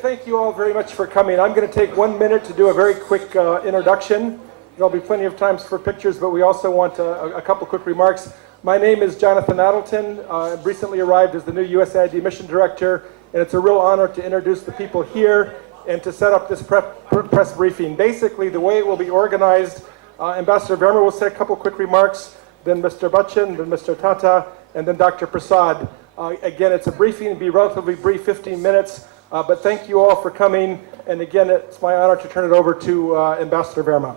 Thank you all very much for coming. I'm going to take 1 minute to do a very quick introduction. There'll be plenty of times for pictures, but we also want a couple quick remarks. My name is Jonathan Addleton. I've recently arrived as the new USAID Mission Director, and it's a real honor to introduce the people here and to set up this press briefing. Basically, the way it will be organized, Ambassador Verma will say a couple quick remarks, then Mr. Bachchan, then Mr. Tata, and then Dr. Prasad. Again, it's a briefing, it'll be relatively brief, 15 minutes, but thank you all for coming, and again, it's my honor to turn it over to Ambassador Verma.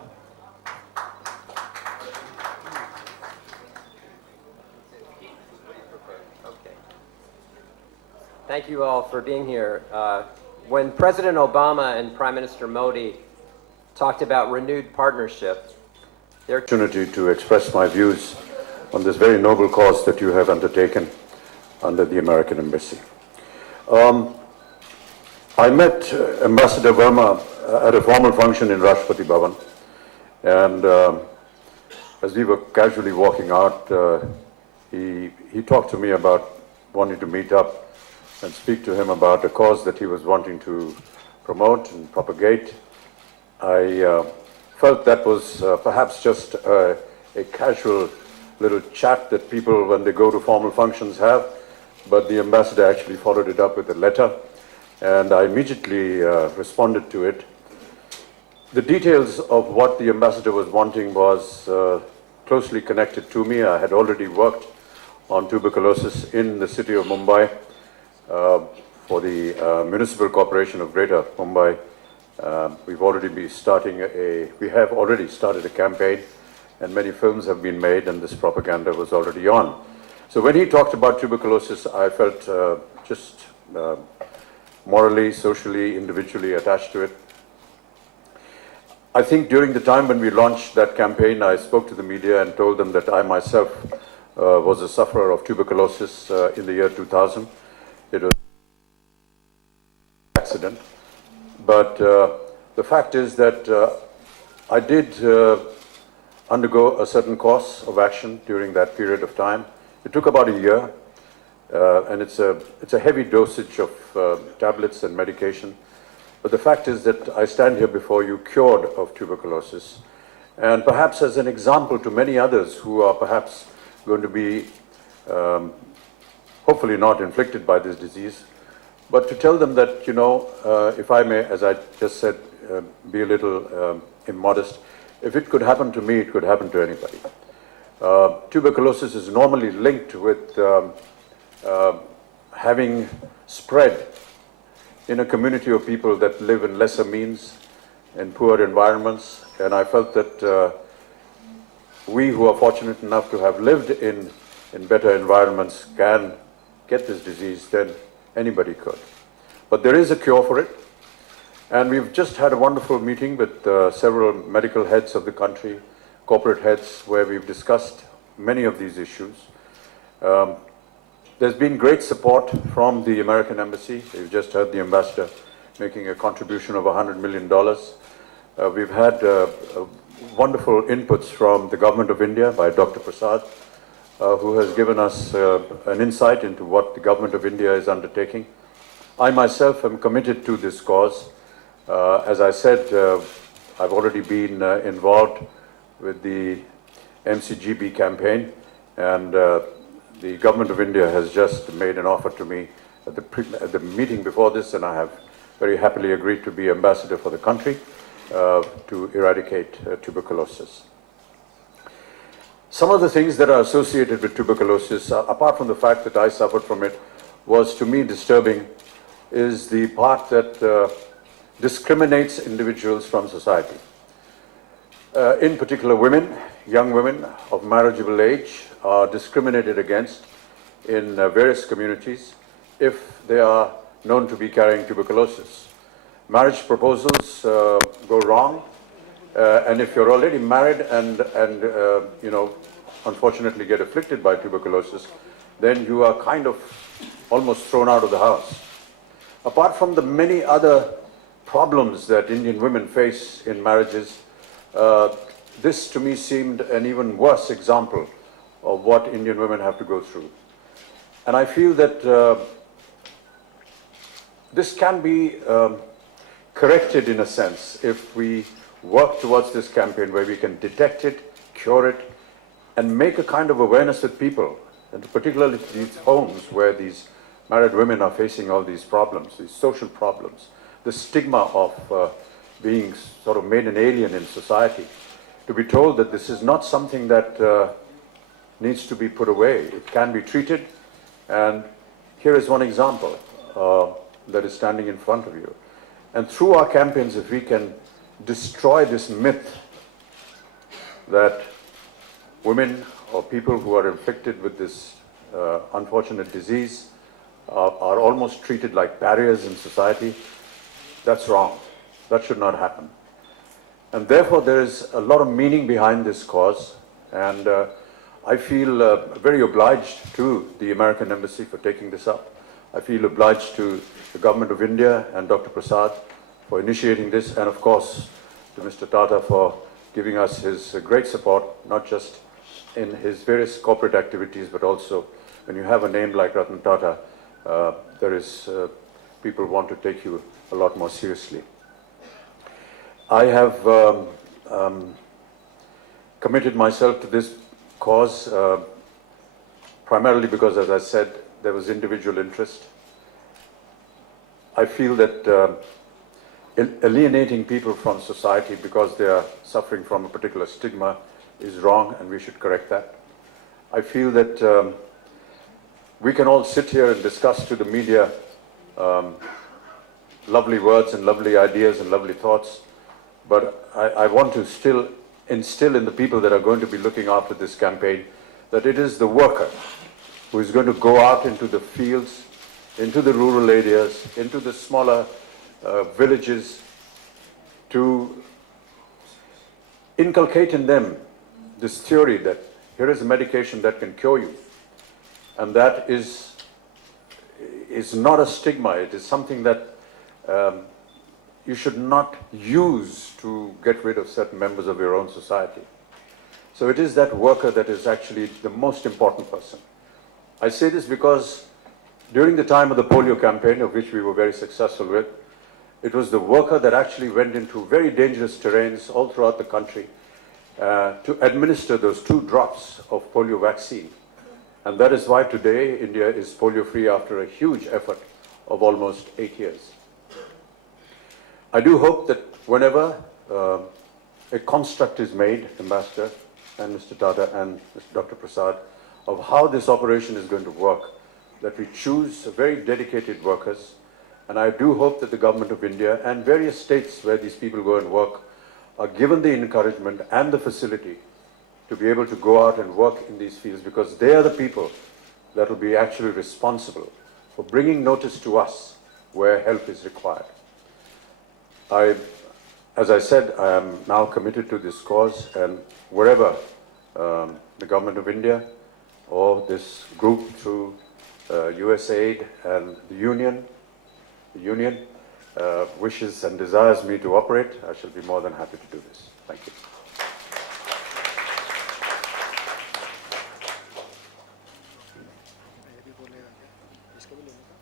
Thank you all for being here. When President Obama and Prime Minister Modi talked about renewed partnership, their opportunity to express my views on this very noble cause that you have undertaken under the American Embassy. I met Ambassador Verma at a formal function in Rashtrapati Bhavan, and as we were casually walking out, he talked to me about wanting to meet up and speak to him about a cause that he was wanting to promote and propagate. I felt that was perhaps just a casual little chat that people, when they go to formal functions, have, but the ambassador actually followed it up with a letter, and I immediately responded to it. The details of what the ambassador was wanting was closely connected to me. I had already worked on tuberculosis in the city of Mumbai for the Municipal Corporation of Greater Mumbai. We have already started a campaign, and many films have been made, and this propaganda was already on. So when he talked about tuberculosis, I felt just morally, socially, individually attached to it. I think during the time when we launched that campaign, I spoke to the media and told them that I myself was a sufferer of tuberculosis in the year 2000. It was an accident. But the fact is that I did undergo a certain course of action during that period of time. It took about a year, and it's a heavy dosage of tablets and medication. But the fact is that I stand here before you cured of tuberculosis, and perhaps as an example to many others who are perhaps going to be hopefully not inflicted by this disease, but to tell them that, you know, if I may, as I just said, be a little immodest, if it could happen to me, it could happen to anybody. Tuberculosis is normally linked with having spread in a community of people that live in lesser means, in poor environments, and I felt that we who are fortunate enough to have lived in better environments can get this disease than anybody could. But there is a cure for it, and we've just had a wonderful meeting with several medical heads of the country, corporate heads, where we've discussed many of these issues. There's been great support from the American Embassy. We've just heard the ambassador making a contribution of $100 million. We've had wonderful inputs from the Government of India by Dr. Prasad, who has given us an insight into what the Government of India is undertaking. I myself am committed to this cause. As I said, I've already been involved with the MCGB campaign, and the Government of India has just made an offer to me at the meeting before this, and I have very happily agreed to be ambassador for the country to eradicate tuberculosis. Some of the things that are associated with tuberculosis, apart from the fact that I suffered from it, was to me disturbing, is the part that discriminates individuals from society. In particular, women, young women of marriageable age are discriminated against in various communities if they are known to be carrying tuberculosis. Marriage proposals go wrong, and if you're already married and you know, unfortunately get afflicted by tuberculosis, then you are kind of almost thrown out of the house. Apart from the many other problems that Indian women face in marriages, this to me seemed an even worse example of what Indian women have to go through. And I feel that this can be corrected in a sense if we work towards this campaign where we can detect it, cure it, and make a kind of awareness with people, and particularly these homes where these married women are facing all these problems, these social problems, the stigma of being sort of made an alien in society, to be told that this is not something that needs to be put away. It can be treated, and here is one example that is standing in front of you. And through our campaigns, if we can destroy this myth that women or people who are inflicted with this unfortunate disease are almost treated like barriers in society, that's wrong. That should not happen. And therefore, there is a lot of meaning behind this cause, and I feel very obliged to the American Embassy for taking this up. I feel obliged to the Government of India and Dr. Prasad for initiating this, and of course to Mr. Tata for giving us his great support, not just in his various corporate activities, but also when you have a name like Ratan Tata, people want to take you a lot more seriously. I have committed myself to this cause primarily because, as I said, there was individual interest. I feel that alienating people from society because they are suffering from a particular stigma is wrong, and we should correct that. I feel that we can all sit here and discuss to the media lovely words and lovely ideas and lovely thoughts, but I want to still instill in the people that are going to be looking after this campaign that it is the worker who is going to go out into the fields, into the rural areas, into the smaller villages, to inculcate in them this theory that here is a medication that can cure you, and that is not a stigma. It is something that you should not use to get rid of certain members of your own society. So it is that worker that is actually the most important person. I say this because during the time of the polio campaign, of which we were very successful with, it was the worker that actually went into very dangerous terrains all throughout the country to administer those 2 drops of polio vaccine. And that is why today India is polio-free after a huge effort of almost 8 years. I do hope that whenever a construct is made, Ambassador and Mr. Tata and Mr. Dr. Prasad, of how this operation is going to work, that we choose very dedicated workers. And I do hope that the Government of India and various states where these people go and work are given the encouragement and the facility to be able to go out and work in these fields, because they are the people that will be actually responsible for bringing notice to us where help is required. As I said, I am now committed to this cause, and wherever the Government of India or this group through USAID and the Union wishes and desires me to operate, I shall be more than happy to do this. Thank you. ये भी बोलेगा क्या इसको भी लेने का